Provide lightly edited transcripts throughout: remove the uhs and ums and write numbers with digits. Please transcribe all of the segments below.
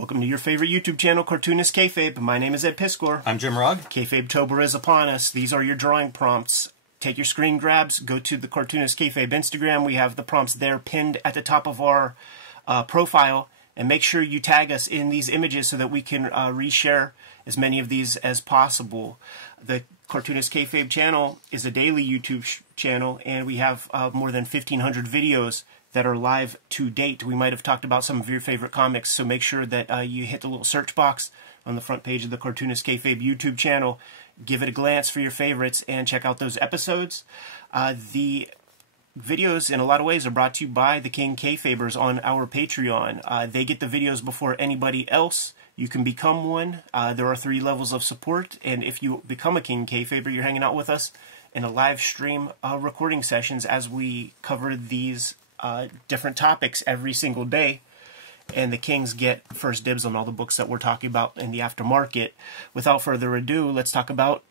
Welcome to your favorite YouTube channel, Cartoonist Kayfabe. My name is Ed Piscor. I'm Jim Rugg. Kayfabe-tober is upon us. These are your drawing prompts. Take your screen grabs, go to the Cartoonist Kayfabe Instagram. We have the prompts there pinned at the top of our profile. And make sure you tag us in these images so that we can reshare as many of these as possible. The Cartoonist Kayfabe channel is a daily YouTube channel, and we have more than 1,500 videos that are live to date. We might have talked about some of your favorite comics, so make sure that you hit the little search box on the front page of the Cartoonist Kayfabe YouTube channel. Give it a glance for your favorites and check out those episodes. The videos, in a lot of ways, are brought to you by the King Kayfabers on our Patreon. They get the videos before anybody else. You can become one. There are 3 levels of support, and if you become a King Kayfaber, you're hanging out with us in a live stream recording sessions as we cover these different topics every single day, and the Kings get first dibs on all the books that we're talking about in the aftermarket. Without further ado, let's talk about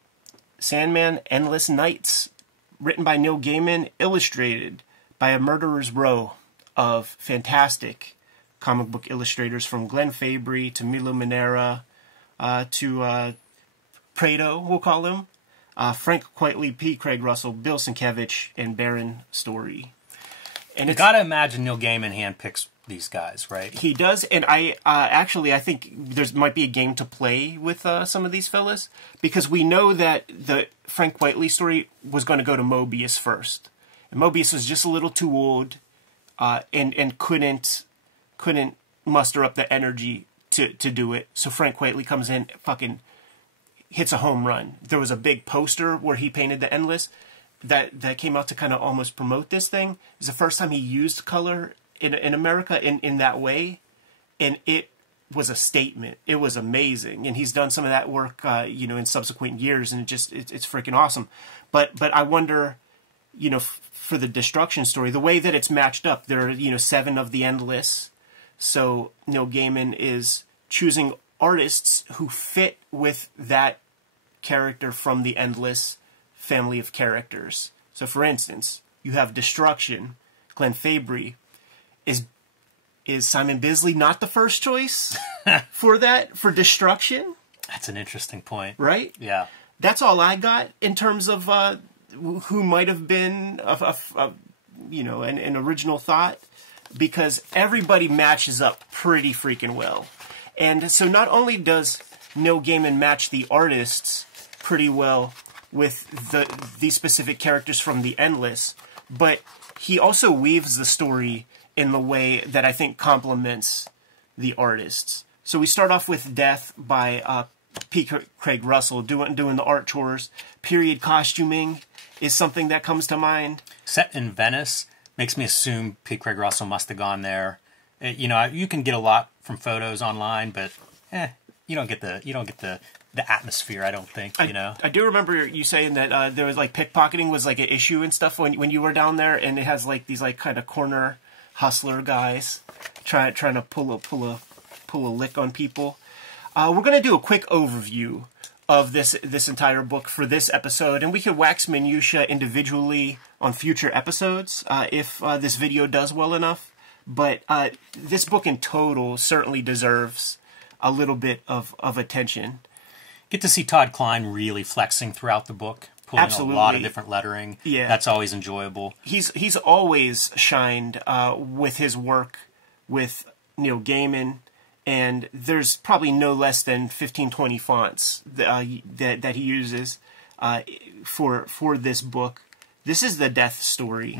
Sandman Endless Nights, written by Neil Gaiman, illustrated by a murderer's row of fantastic comic book illustrators, from Glenn Fabry to Milo Manara to Prado, we'll call him, Frank Quitely, P. Craig Russell, Bill Sienkiewicz, and Baron Storey. And you gotta imagine Neil Gaiman handpicks these guys, right? He does, and I think there might be a game to play with some of these fellas, because we know that the Frank Quitely story was going to go to Moebius first, and Moebius was just a little too old, and couldn't muster up the energy to do it. So Frank Quitely comes in, fucking hits a home run. There was a big poster where he painted the Endless that came out to kind of almost promote this thing. It was the first time he used color in America in that way, and it was a statement. It was amazing, and he's done some of that work, in subsequent years, and it's freaking awesome. But I wonder, for the Destruction story, the way that it's matched up, there are 7 of the Endless, so Neil Gaiman is choosing artists who fit with that character from the Endless family of characters. So, for instance, you have Destruction. Glenn Fabry. Is Simon Bisley not the first choice for Destruction? That's an interesting point, right? Yeah, that's all I got in terms of who might have been an original thought, because everybody matches up pretty freaking well. And so not only does Neil Gaiman match the artists pretty well with these specific characters from the Endless, but he also weaves the story in the way that I think complements the artists. So we start off with Death by P. Craig Russell doing the art chores. Period costuming is something that comes to mind. Set in Venice makes me assume P. Craig Russell must have gone there. You can get a lot from photos online, but you don't get the atmosphere, I don't think, I do remember you saying that there was, pickpocketing was, an issue and stuff when you were down there, and it has, these, kind of corner hustler guys trying to pull a lick on people. We're going to do a quick overview of this entire book for this episode, and we could wax minutia individually on future episodes if this video does well enough. But this book in total certainly deserves a little bit of attention. Get to see Todd Klein really flexing throughout the book, pulling Absolutely. A lot of different lettering. Yeah, that's always enjoyable. He's always shined with his work with Neil Gaiman, and there's probably no less than 15-20 fonts that he uses for this book. This is the Death story,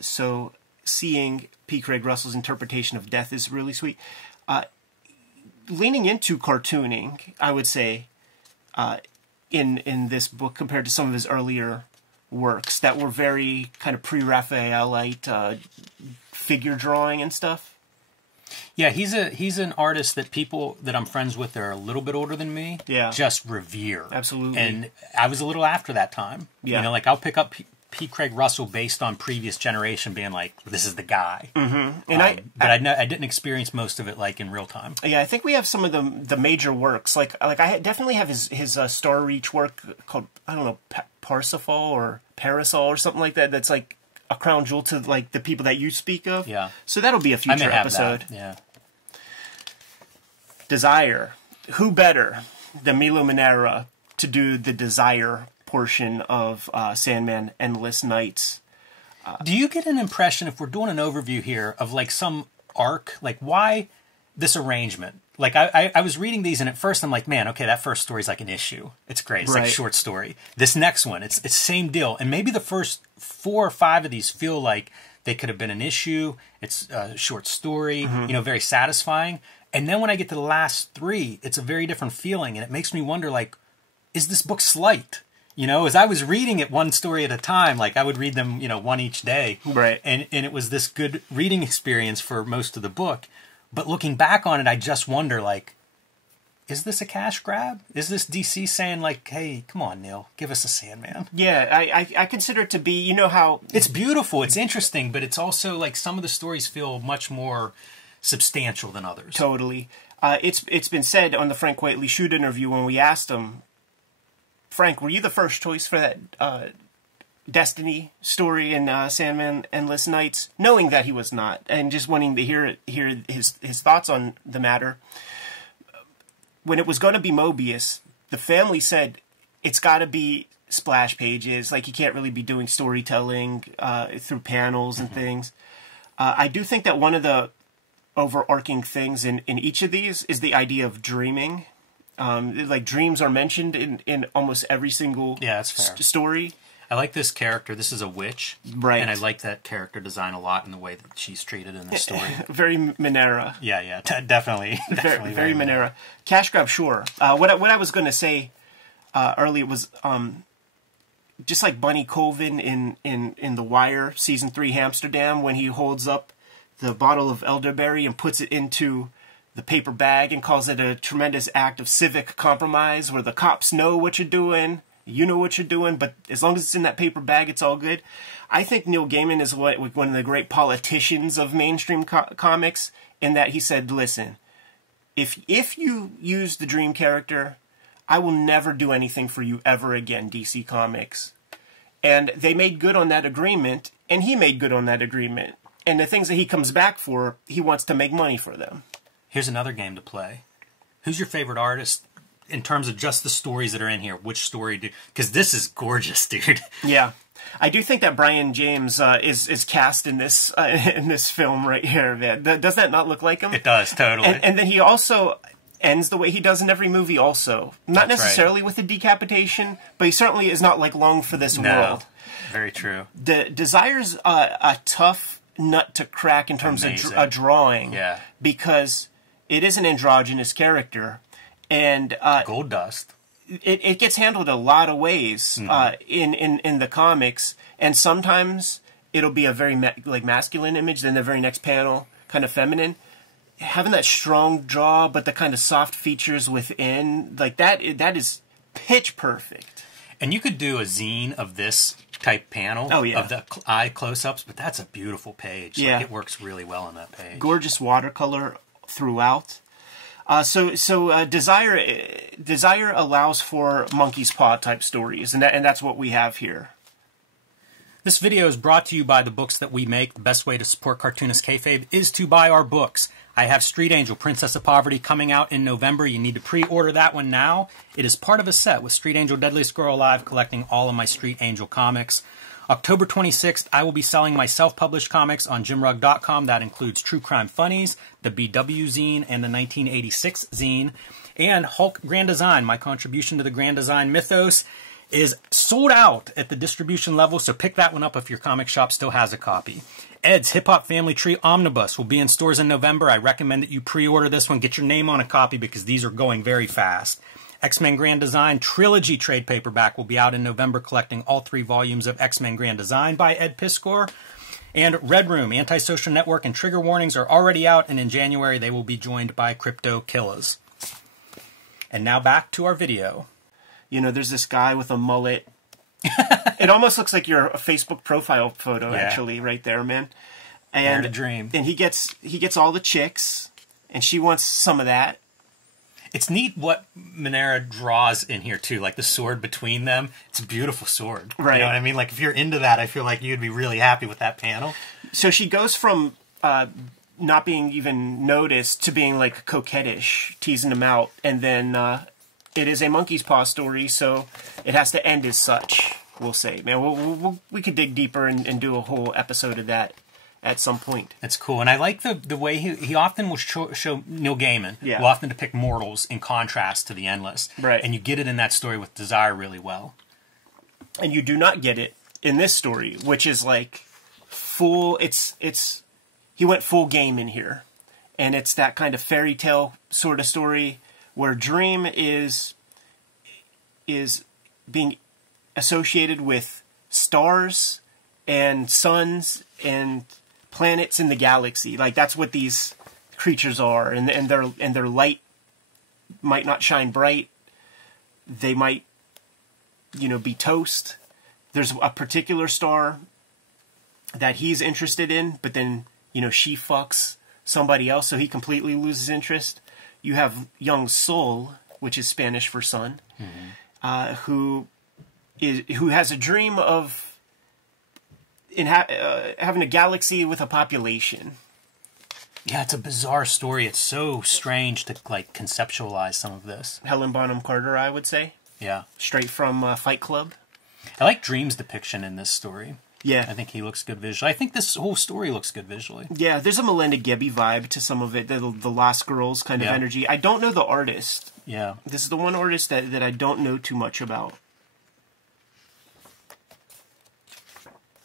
so seeing P. Craig Russell's interpretation of Death is really sweet. Leaning into cartooning, I would say, in this book compared to some of his earlier works that were very kind of pre-Raphaelite figure drawing and stuff. Yeah, he's an artist that people that I'm friends with that are a little bit older than me just revere. Absolutely. And I was a little after that time. Yeah. I'll pick up P. Craig Russell based on previous generation being like, this is the guy. And I didn't experience most of it in real time. Yeah, I think we have some of the major works. I definitely have his Star Reach work called, I don't know, Parsifal or Parasol or something like that. That's like a crown jewel to the people that you speak of. Yeah. So that'll be a future episode. Yeah. Desire. Who better than Milo Manara to do the Desire portion of Sandman Endless Nights? Do you get an impression, if we're doing an overview here, of like some arc, like why this arrangement? Like I was reading these, and at first I'm like, man, okay, that first story's like an issue. It's great. It's like a short story. This next one, it's same deal. And maybe the first 4 or 5 of these feel like they could have been an issue. It's a short story, you know, very satisfying. And then when I get to the last 3, it's a very different feeling, and it makes me wonder, like, is this book slight? You know, as I was reading it one story at a time, like I would read them, you know, one each day. Right. And it was this good reading experience for most of the book. But looking back on it, I just wonder, like, is this a cash grab? Is this DC saying, like, hey, come on, Neil, give us a Sandman? Yeah, I consider it to be, you know how... It's beautiful, it's interesting, but it's also, like, some of the stories feel much more substantial than others. Totally. It's been said on the Frank Whiteley Shoot interview when we asked him, Frank, were you the first choice for that Destiny story in Sandman Endless Nights? Knowing that he was not, and just wanting to hear his thoughts on the matter. When it was going to be Mobius, the family said it's got to be splash pages. Like, you can't really be doing storytelling through panels and things. I do think that one of the overarching things in each of these is the idea of dreaming. Like, dreams are mentioned in almost every single that's fair. Story. I like this character. This is a witch. Right. And I like that character design a lot in the way that she's treated in this story. Very Manara. Yeah, definitely. Very Manara. Cash grab, sure. What I was going to say earlier was just like Bunny Colvin in The Wire, Season 3 Amsterdam, when he holds up the bottle of elderberry and puts it into the paper bag and calls it a tremendous act of civic compromise where the cops know what you're doing. You know what you're doing, but as long as it's in that paper bag, it's all good. I think Neil Gaiman is one of the great politicians of mainstream comics, in that he said, listen, if you use the dream character, I will never do anything for you ever again, DC Comics. And they made good on that agreement, and he made good on that agreement. And the things that he comes back for, he wants to make money for them. Here's another game to play. Who's your favorite artist? In terms of just the stories that are in here, which story do... Because this is gorgeous, dude. Yeah. I do think that Brian James is cast in this film right here, man. Does that not look like him? It does, totally. And then he also ends the way he does in every movie also. Not That's necessarily right. with the decapitation, but he certainly is not, like, long for this world. Very true. Desire's a tough nut to crack in terms of drawing. Yeah. Because it is an androgynous character. And Gold Dust. It gets handled a lot of ways in the comics, and sometimes it'll be a very masculine image, then the very next panel kind of feminine. Having that strong jaw, but the kind of soft features within, like that is pitch perfect. And you could do a zine of this type panel of the eye close-ups, but that's a beautiful page. Yeah. Like, it works really well on that page. Gorgeous watercolor throughout. So Desire allows for monkey's paw type stories, and that's what we have here. This video is brought to you by the books that we make. The best way to support Cartoonist Kayfabe is to buy our books. I have Street Angel, Princess of Poverty, coming out in November. You need to pre-order that one now. It is part of a set with Street Angel, Deadliest Girl Alive, collecting all of my Street Angel comics. October 26th, I will be selling my self-published comics on jimrugg.com. That includes True Crime Funnies, the BW zine, and the 1986 zine. And Hulk Grand Design, my contribution to the Grand Design mythos, is sold out at the distribution level, so pick that one up if your comic shop still has a copy. Ed's Hip Hop Family Tree Omnibus will be in stores in November. I recommend that you pre-order this one. Get your name on a copy because these are going very fast. X-Men Grand Design Trilogy trade paperback will be out in November, collecting all 3 volumes of X-Men Grand Design by Ed Piskor. And Red Room, Antisocial Network, and Trigger Warnings are already out, and in January they will be joined by Crypto Killers. And now back to our video. You know, there's this guy with a mullet. It almost looks like your Facebook profile photo, actually, right there, man. And Dare to dream. And he gets all the chicks, and she wants some of that. It's neat what Manara draws in here, too. Like, the sword between them. It's a beautiful sword. Right. You know what I mean? Like, if you're into that, I feel like you'd be really happy with that panel. So she goes from not being even noticed to being like coquettish, teasing him out, and then it is a monkey's paw story, so it has to end as such. We'll say, man, we could dig deeper and do a whole episode of that at some point. That's cool, and I like the way he often will show Neil Gaiman will often depict mortals in contrast to the endless, right? And you get it in that story with Desire really well, and you do not get it in this story, which is like full. He went full Gaiman here, and it's that kind of fairy tale sort of story where Dream is being associated with stars and suns and planets in the galaxy. Like that's what these creatures are, and their light might not shine bright. They might, be toast. There's a particular star that he's interested in, but then she fucks somebody else, so he completely loses interest. You have young Sol, which is Spanish for sun, who has a dream of having a galaxy with a population. Yeah, it's a bizarre story. It's so strange to conceptualize some of this. Helen Bonham Carter, I would say. Yeah, straight from Fight Club. I like Dream's depiction in this story. Yeah, I think he looks good visually. I think this whole story looks good visually. Yeah, there's a Melinda Gebbie vibe to some of it, the Lost Girls kind of energy. I don't know the artist. Yeah, this is the one artist that I don't know too much about.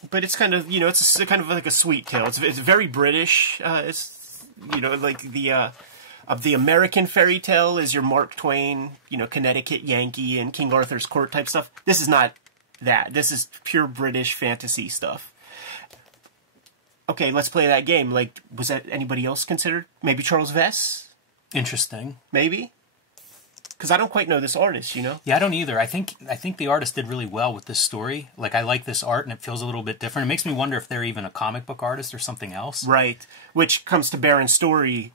But it's kind of, it's kind of like a sweet tale. It's very British. It's, like the American fairy tale is your Mark Twain, Connecticut Yankee and King Arthur's Court type stuff. This is not that. This is pure British fantasy stuff. Okay, let's play that game. Like, was that anybody else considered? Maybe Charles Vess? Interesting. Maybe? Because I don't quite know this artist, Yeah, I don't either. I think the artist did really well with this story. Like, I like this art, and it feels a little bit different. It makes me wonder if they're even a comic book artist or something else. Right. Which comes to Baron Storey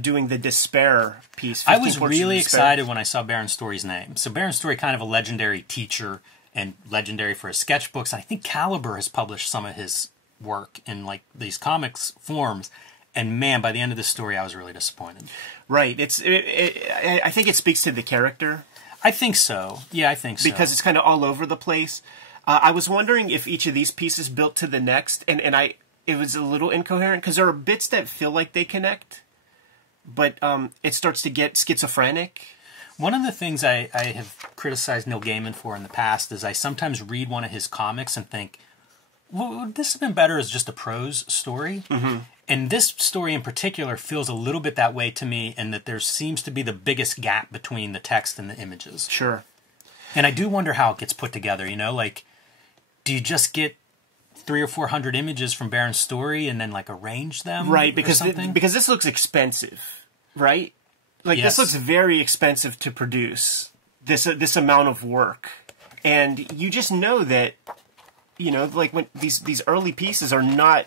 doing the Despair piece. I was really excited when I saw Baron Storey's name. So Baron Storey, kind of a legendary teacher and legendary for his sketchbooks. And I think Caliber has published some of his work in these comics forms. And man, by the end of this story, I was really disappointed. Right. I think it speaks to the character. I think so. Yeah, I think so. Because it's kind of all over the place. I was wondering if each of these pieces built to the next, and it was a little incoherent because there are bits that feel like they connect, but it starts to get schizophrenic. One of the things I have criticized Neil Gaiman for in the past is I sometimes read one of his comics and think, well, would this have been better as just a prose story? Mm-hmm. And this story in particular feels a little bit that way to me, in that there seems to be the biggest gap between the text and the images. Sure. And I do wonder how it gets put together, do you just get 300 or 400 images from Baron's story and then arrange them? Right, because this looks expensive, right? This looks very expensive to produce, this amount of work. And you just know that, when these early pieces are not...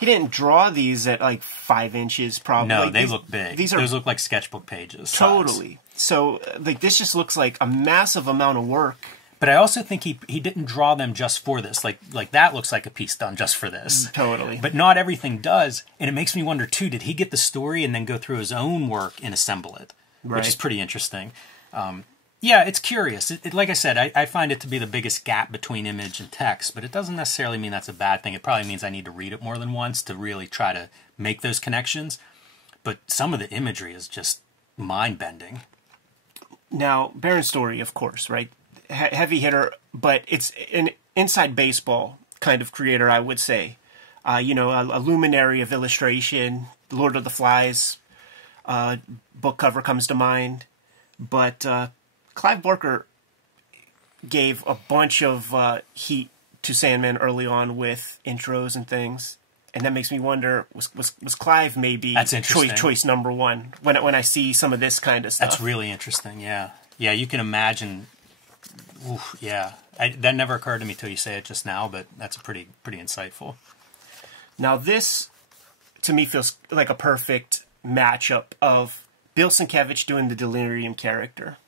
He didn't draw these at 5 inches, probably. No, they look big. Those look like sketchbook pages. Totally. Size. So, this just looks like a massive amount of work. But I also think he didn't draw them just for this. Like that looks like a piece done just for this. Totally. But not everything does. And it makes me wonder, too, did he get the story and then go through his own work and assemble it? Right. Which is pretty interesting. Yeah, it's curious. Like I said, I find it to be the biggest gap between image and text, but it doesn't necessarily mean that's a bad thing. It probably means I need to read it more than once to really try to make those connections. But some of the imagery is just mind-bending. Now, Baron Storey, of course, right? Heavy hitter, but it's an inside baseball kind of creator, I would say. A luminary of illustration. Lord of the Flies book cover comes to mind. But Clive Barker gave a bunch of heat to Sandman early on with intros and things. And that makes me wonder, was Clive maybe choice number one when I see some of this kind of stuff? That's really interesting, yeah. Yeah, you can imagine... Oof, yeah, that never occurred to me till you say it just now, but that's pretty insightful. Now this, to me, feels like a perfect matchup of Bill Sienkiewicz doing the Delirium character.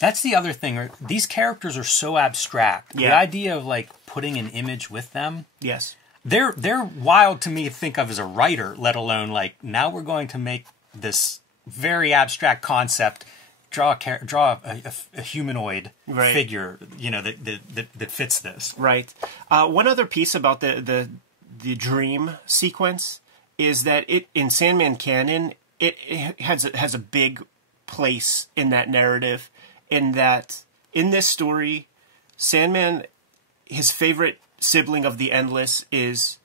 That's the other thing. These characters are so abstract. Yeah. The idea of putting an image with them. Yes. they're wild to me to think of as a writer, let alone like now we're going to make this very abstract concept, draw a humanoid figure, you know, that fits this. Right. One other piece about the dream sequence is that it in Sandman canon it has a big place in that narrative, in that in this story, Sandman, his favorite sibling of the Endless is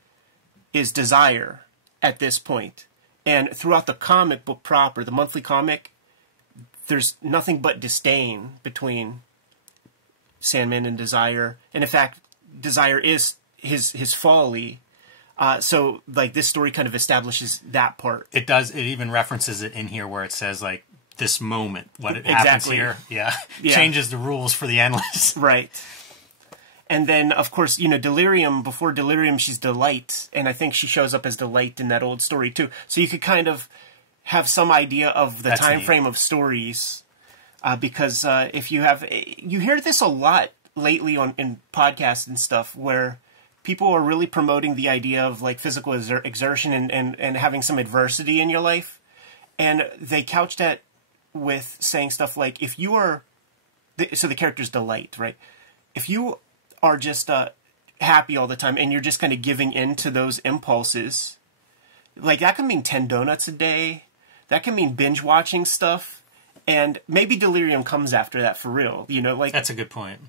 Desire at this point. And throughout the comic book proper, the monthly comic, there's nothing but disdain between Sandman and Desire. And in fact, Desire is his folly. So like this story kind of establishes that part. It does. It even references it in here where it says like this moment, what it happens here. Yeah. Changes the rules for the Endless. Right. And then, of course, you know, Delirium, before Delirium, she's Delight. And I think she shows up as Delight in that old story, too. So you could kind of have some idea of the time frame of stories. Because if you have... You hear this a lot lately in podcasts and stuff, where people are really promoting the idea of, like, physical exertion and having some adversity in your life. And they couch that with saying stuff like, if you are... So the character's Delight, right? If you are just happy all the time and you're just kind of giving in to those impulses, like that can mean 10 donuts a day, that can mean binge watching stuff, and maybe Delirium comes after that for real, you know, like... That's a good point.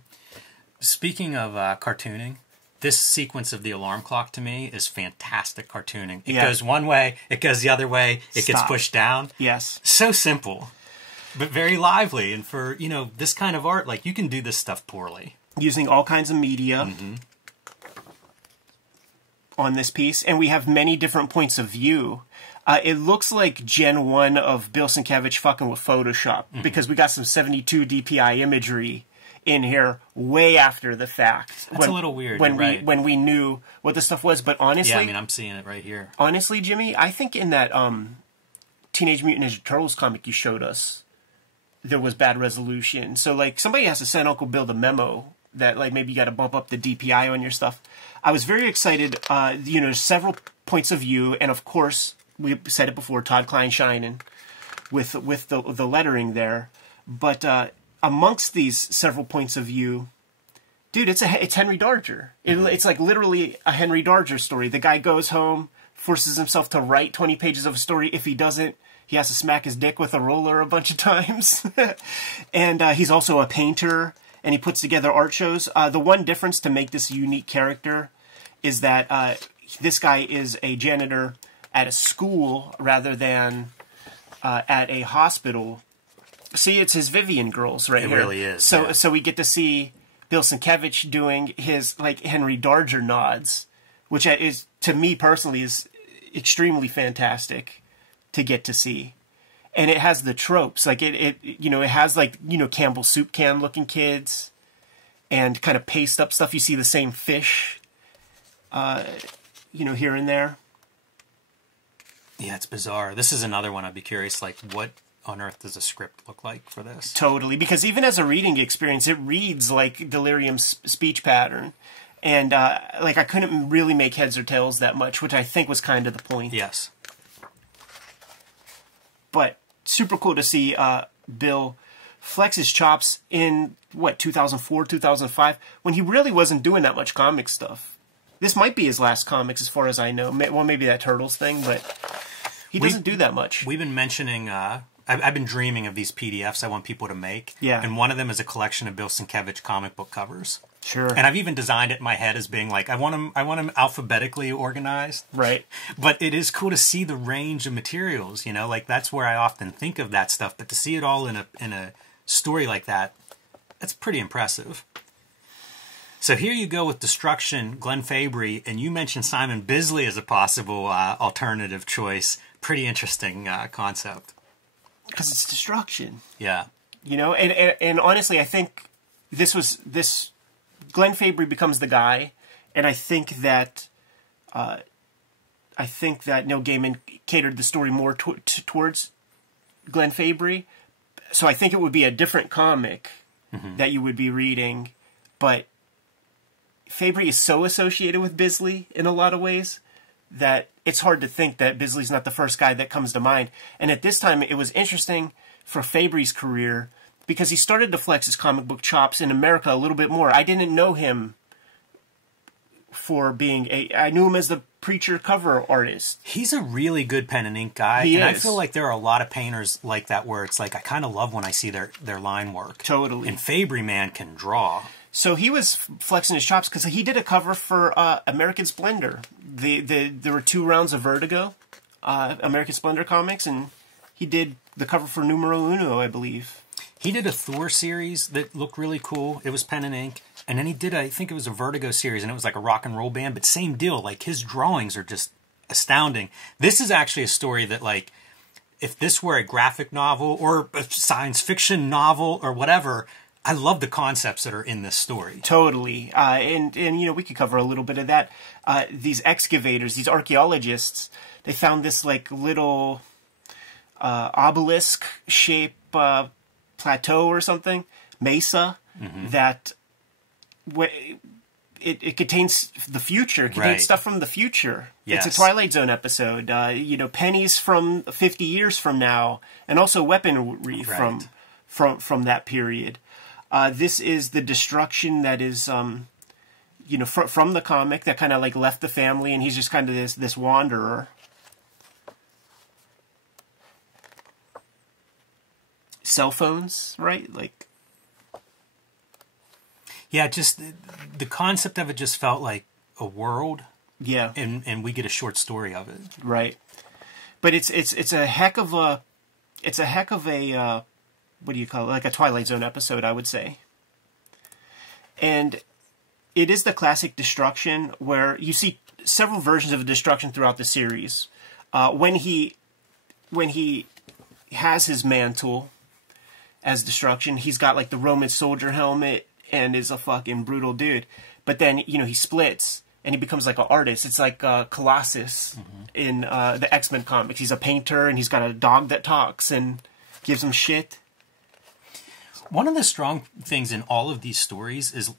Speaking of cartooning, this sequence of the alarm clock to me is fantastic cartooning. It goes one way, it goes the other way, it gets pushed down. Yes. So simple, but very lively, and for, you know, this kind of art, like you can do this stuff poorly. Using all kinds of media on this piece, and we have many different points of view. It looks like Gen 1 of Bill Sienkiewicz fucking with Photoshop, because we got some 72 DPI imagery in here way after the fact. That's a little weird, when we knew what the stuff was, but honestly... Yeah, I mean, I'm seeing it right here. Honestly, Jimmy, I think in that Teenage Mutant Ninja Turtles comic you showed us, there was bad resolution. So, like, somebody has to send Uncle Bill the memo that, like, maybe you got to bump up the DPI on your stuff. I was very excited. You know, several points of view, and of course, we said it before, Todd Klein shining with the lettering there. But amongst these several points of view, dude, it's Henry Darger. It's like literally a Henry Darger story. The guy goes home, forces himself to write 20 pages of a story. If he doesn't, he has to smack his dick with a roller a bunch of times. And he's also a painter, and he puts together art shows. The one difference to make this a unique character is that this guy is a janitor at a school rather than at a hospital. See, it's his Vivian girls right here. It really is. So we get to see Bill Sienkiewicz doing his, like, Henry Darger nods, which is, to me personally, is extremely fantastic to get to see. And it has the tropes, like it has, like, you know, Campbell's soup can looking kids and kind of paste up stuff. You see the same fish, you know, here and there. Yeah, it's bizarre. This is another one I'd be curious, like, what on earth does a script look like for this? Totally, because even as a reading experience, it reads like Delirium's speech pattern. And, like, I couldn't really make heads or tails that much, which I think was kind of the point. Yes. But super cool to see Bill flex his chops in, 2004, 2005, when he really wasn't doing that much comic stuff. This might be his last comics, as far as I know. Well, maybe that Turtles thing, but he doesn't do that much. We've been mentioning... I've been dreaming of these PDFs I want people to make. Yeah. And one of them is a collection of Bill Sienkiewicz comic book covers. Sure. And I've even designed it in my head as being like, I want them alphabetically organized. Right. But it is cool to see the range of materials, you know, like that's where I often think of that stuff. But to see it all in a story like that, that's pretty impressive. So here you go with Destruction, Glenn Fabry, and you mentioned Simon Bisley as a possible alternative choice. Pretty interesting concept. Because it's destruction. Yeah. You know, and honestly, I think this Glenn Fabry becomes the guy, and I think that Neil Gaiman catered the story more towards Glenn Fabry. So I think it would be a different comic that you would be reading, but Fabry is so associated with Bisley in a lot of ways that it's hard to think that Bisley's not the first guy that comes to mind. And at this time, it was interesting for Fabry's career because he started to flex his comic book chops in America a little bit more. I didn't know him for being I knew him as the Preacher cover artist. He's a really good pen and ink guy. He and is. I feel like there are a lot of painters like that where it's like, I kind of love when I see their line work. Totally. And Fabry, man, can draw. So he was flexing his chops because he did a cover for American Splendor. There were 2 rounds of Vertigo, American Splendor comics, and he did the cover for Numero Uno, I believe. He did a Thor series that looked really cool. It was pen and ink. And then he did, I think it was a Vertigo series, and it was like a rock and roll band, but same deal. Like, his drawings are just astounding. This is actually a story that, like, if this were a graphic novel or a science fiction novel or whatever, I love the concepts that are in this story. Totally. And you know, we could cover a little bit of that. These excavators, these archaeologists, they found this, like, little obelisk-shaped plateau or something, mesa, that it contains the future. It contains stuff from the future. Yes. It's a Twilight Zone episode. You know, pennies from 50 years from now, and also weaponry from that period. This is the destruction that is, you know, from the comic that kind of like left the family, and he's just kind of this wanderer. Cell phones, right? Like, yeah, just the concept of it just felt like a world. Yeah, and we get a short story of it, right? But it's a heck of a what do you call it? Like a Twilight Zone episode, I would say. And it is the classic destruction where you see several versions of destruction throughout the series. When he has his mantle as destruction, he's got like the Roman soldier helmet and is a fucking brutal dude. But then, you know, he splits and he becomes like an artist. It's like Colossus in the X-Men comics. He's a painter and he's got a dog that talks and gives him shit. One of the strong things in all of these stories is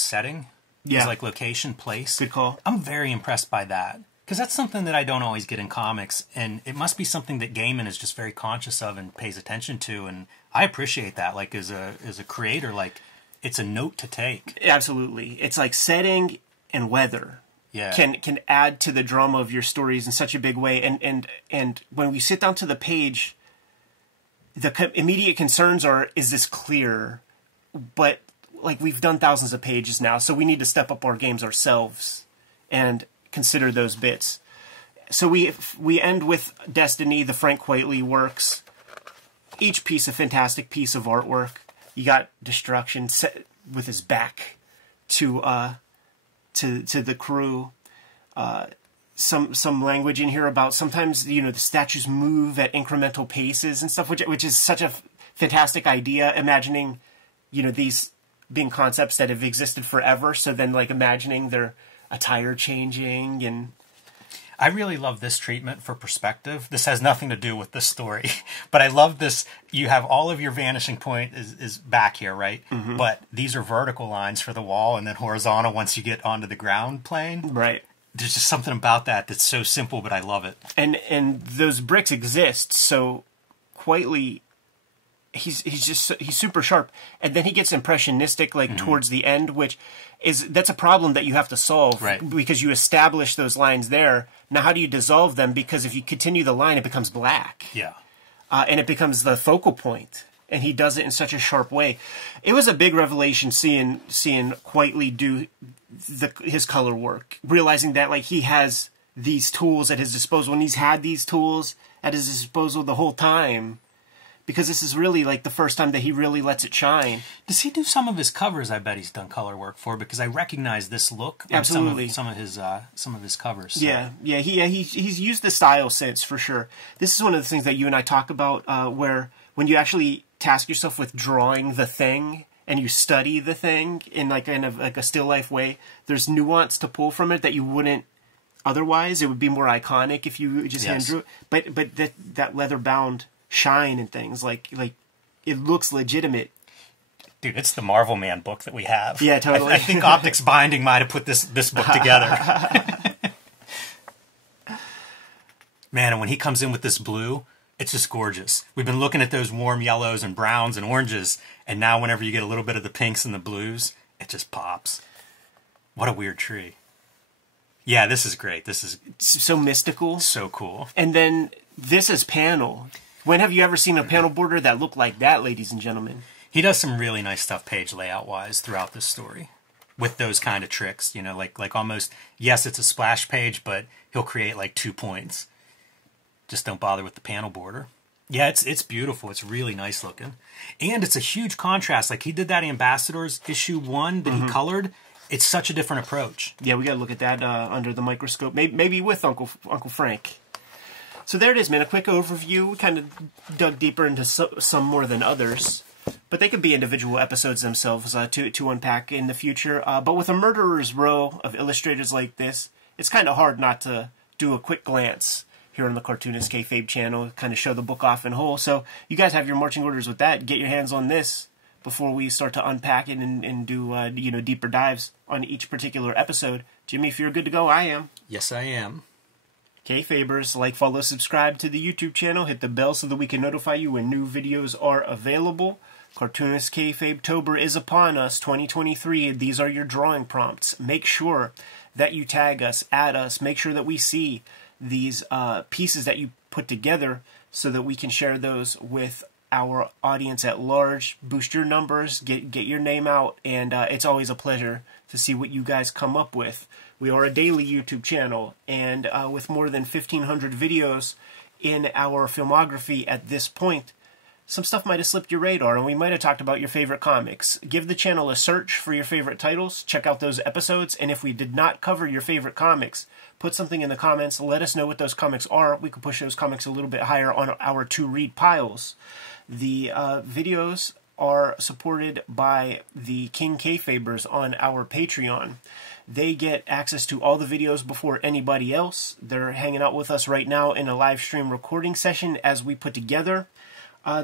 setting. Yeah. Is like location, place. Good call. I'm very impressed by that. Because that's something that I don't always get in comics. And it must be something that Gaiman is just very conscious of and pays attention to. And I appreciate that. Like, as a creator, like, it's a note to take. Absolutely. It's like setting and weather. Yeah. Can add to the drama of your stories in such a big way. And when we sit down to the page, the immediate concerns are, is this clear? But, like, we've done thousands of pages now, so we need to step up our games ourselves and consider those bits. So we end with Destiny, the Frank Quitely works. Each piece a fantastic piece of artwork. You got Destruction set with his back to the crew. Some language in here about sometimes, you know, the statues move at incremental paces and stuff, which is such a fantastic idea. Imagining, you know, these being concepts that have existed forever. So then, like, imagining their attire changing. And I really love this treatment for perspective. This has nothing to do with the story, but I love this. You have all of your vanishing point is back here, right? Mm-hmm. But these are vertical lines for the wall, and then horizontal once you get onto the ground plane. Right. There's just something about that that's so simple, but I love it. And those bricks exist, so Quitely, he's super sharp, and then he gets impressionistic, like, towards the end, which that's a problem that you have to solve, right? Because you establish those lines there. Now, how do you dissolve them? Because if you continue the line, it becomes black. Yeah, and it becomes the focal point. And he does it in such a sharp way. It was a big revelation seeing Quitely do his color work, realizing that, like, he has these tools at his disposal, and he's had these tools at his disposal the whole time, because this is really, like, the first time that he really lets it shine. Does he do some of his covers? I bet he's done color work for, because I recognize this look. Absolutely. Some of his covers. So. Yeah. He's used the style since, for sure. This is one of the things that you and I talk about, where when you actually task yourself with drawing the thing and you study the thing in a still life way, there's nuance to pull from it that you wouldn't otherwise. It would be more iconic if you just hand drew it. But that leather bound shine and things, like it looks legitimate. Dude, it's the Marvel Man book that we have. Yeah, totally. I think Optics Binding might have put this book together. Man, and when he comes in with this blue, it's just gorgeous. We've been looking at those warm yellows and browns and oranges, and now whenever you get a little bit of the pinks and the blues, it just pops. What a weird tree. Yeah, this is great. This is so mystical. So cool. And then this is panel. When have you ever seen a panel border that looked like that, ladies and gentlemen? He does some really nice stuff page layout-wise throughout this story. With those kind of tricks, you know, like almost, yes, it's a splash page, but he'll create like 2 points. Just don't bother with the panel border. Yeah, it's beautiful. It's really nice looking. And it's a huge contrast. Like he did that Ambassadors issue 1 that he colored. It's such a different approach. Yeah, we got to look at that under the microscope. Maybe with Uncle Frank. So there it is, man. A quick overview. We kind of dug deeper into some more than others. But they could be individual episodes themselves to unpack in the future. But with a murderer's row of illustrators like this, it's kind of hard not to do a quick glance here on the Cartoonist Kayfabe channel, kind of show the book off in whole. So you guys have your marching orders with that. Get your hands on this before we start to unpack it and do deeper dives on each particular episode. Jimmy, if you're good to go, I am. Yes, I am. Kayfabers, like, follow, subscribe to the YouTube channel. Hit the bell so that we can notify you when new videos are available. Cartoonist Kayfabe-tober is upon us, 2023. These are your drawing prompts. Make sure that you tag us, add us. Make sure that we see these pieces that you put together so that we can share those with our audience at large. Boost your numbers, get your name out, and it's always a pleasure to see what you guys come up with. We are a daily YouTube channel, and with more than 1,500 videos in our filmography at this point, some stuff might have slipped your radar, and we might have talked about your favorite comics. Give the channel a search for your favorite titles, check out those episodes, and if we did not cover your favorite comics, put something in the comments, let us know what those comics are. We could push those comics a little bit higher on our to-read piles. The videos are supported by the King Kayfabers on our Patreon. They get access to all the videos before anybody else. They're hanging out with us right now in a live stream recording session as we put together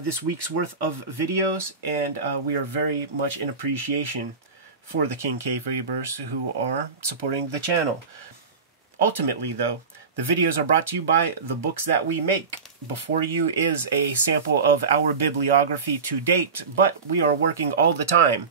this week's worth of videos, and we are very much in appreciation for the King Kayfabers who are supporting the channel. Ultimately, though, the videos are brought to you by the books that we make. Before you is a sample of our bibliography to date, but we are working all the time.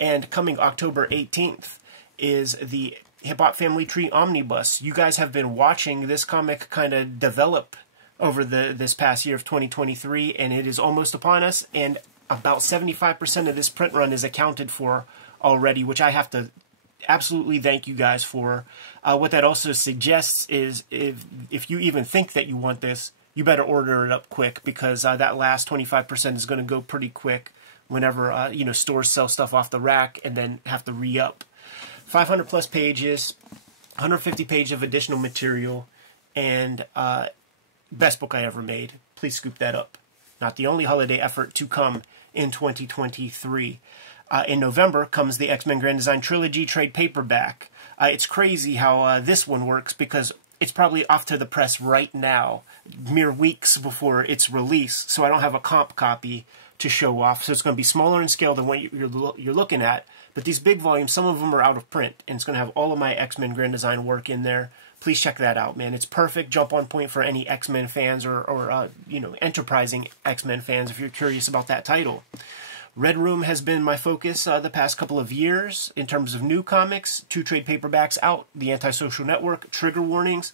And coming October 18th is the Hip Hop Family Tree Omnibus. You guys have been watching this comic kind of develop over this past year of 2023, and it is almost upon us, and about 75% of this print run is accounted for already, which I have to absolutely thank you guys for. What that also suggests is if you even think that you want this, you better order it up quick, because that last 25% is going to go pretty quick whenever stores sell stuff off the rack and then have to re-up. 500 plus pages, 150 pages of additional material, and best book I ever made. Please scoop that up. Not the only holiday effort to come in 2023. In November comes the X-Men Grand Design Trilogy trade paperback. It's crazy how this one works, because it's probably off to the press right now, mere weeks before its release, so I don't have a comp copy to show off. So it's going to be smaller in scale than what you're looking at. But these big volumes, some of them are out of print, and it's going to have all of my X-Men Grand Design work in there. Please check that out, man. It's perfect jump on point for any X-Men fans or enterprising X-Men fans if you're curious about that title. Red Room has been my focus the past couple of years in terms of new comics. 2 trade paperbacks out. The Antisocial Network, Trigger Warnings.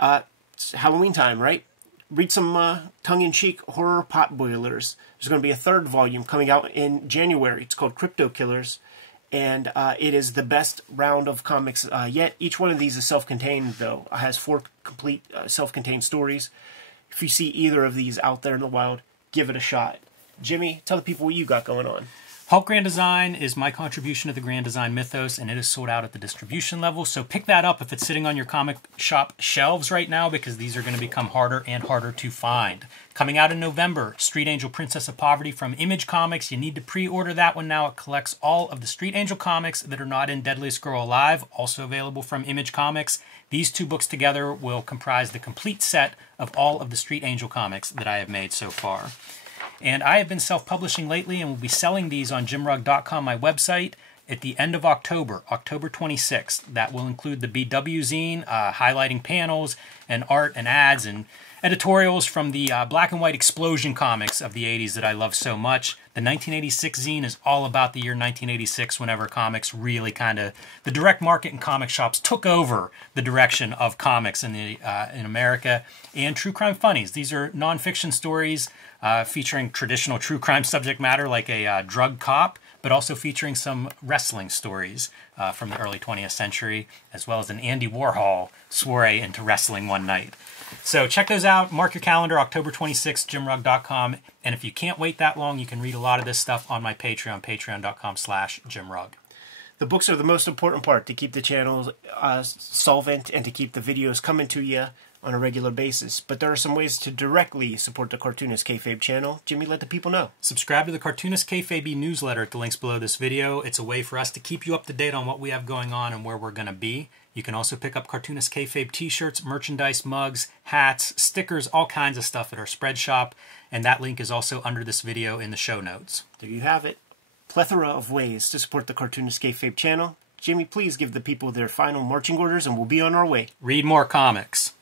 It's Halloween time, right? Read some tongue-in-cheek horror potboilers. There's going to be a 3rd volume coming out in January. It's called Crypto Killers. And it is the best round of comics yet. Each one of these is self-contained, though. It has 4 complete self-contained stories. If you see either of these out there in the wild, give it a shot. Jimmy, tell the people what you got going on. Hulk Grand Design is my contribution to the Grand Design mythos, and it is sold out at the distribution level. So pick that up if it's sitting on your comic shop shelves right now, because these are going to become harder and harder to find. Coming out in November, Street Angel Princess of Poverty from Image Comics. You need to pre-order that one now. It collects all of the Street Angel comics that are not in Deadliest Girl Alive, also available from Image Comics. These 2 books together will comprise the complete set of all of the Street Angel comics that I have made so far. And I have been self-publishing lately and will be selling these on jimrugg.com, my website, at the end of October, October 26th. That will include the BW zine, highlighting panels and art and ads and editorials from the black and white explosion comics of the 80s that I love so much. The 1986 zine is all about the year 1986, whenever comics really the direct market and comic shops took over the direction of comics in America. And True Crime Funnies. These are nonfiction stories featuring traditional true crime subject matter like a drug cop, but also featuring some wrestling stories from the early 20th century, as well as an Andy Warhol soiree into wrestling one night. So check those out. Mark your calendar, October 26th, jimrugg.com. And if you can't wait that long, you can read a lot of this stuff on my Patreon, patreon.com/jimrugg. The books are the most important part to keep the channel solvent and to keep the videos coming to you on a regular basis. But there are some ways to directly support the Cartoonist Kayfabe channel. Jimmy, let the people know. Subscribe to the Cartoonist Kayfabe newsletter at the links below this video. It's a way for us to keep you up to date on what we have going on and where we're going to be. You can also pick up Cartoonist Kayfabe t-shirts, merchandise, mugs, hats, stickers, all kinds of stuff at our spread shop. And that link is also under this video in the show notes. There you have it. Plethora of ways to support the Cartoonist Kayfabe channel. Jimmy, please give the people their final marching orders and we'll be on our way. Read more comics.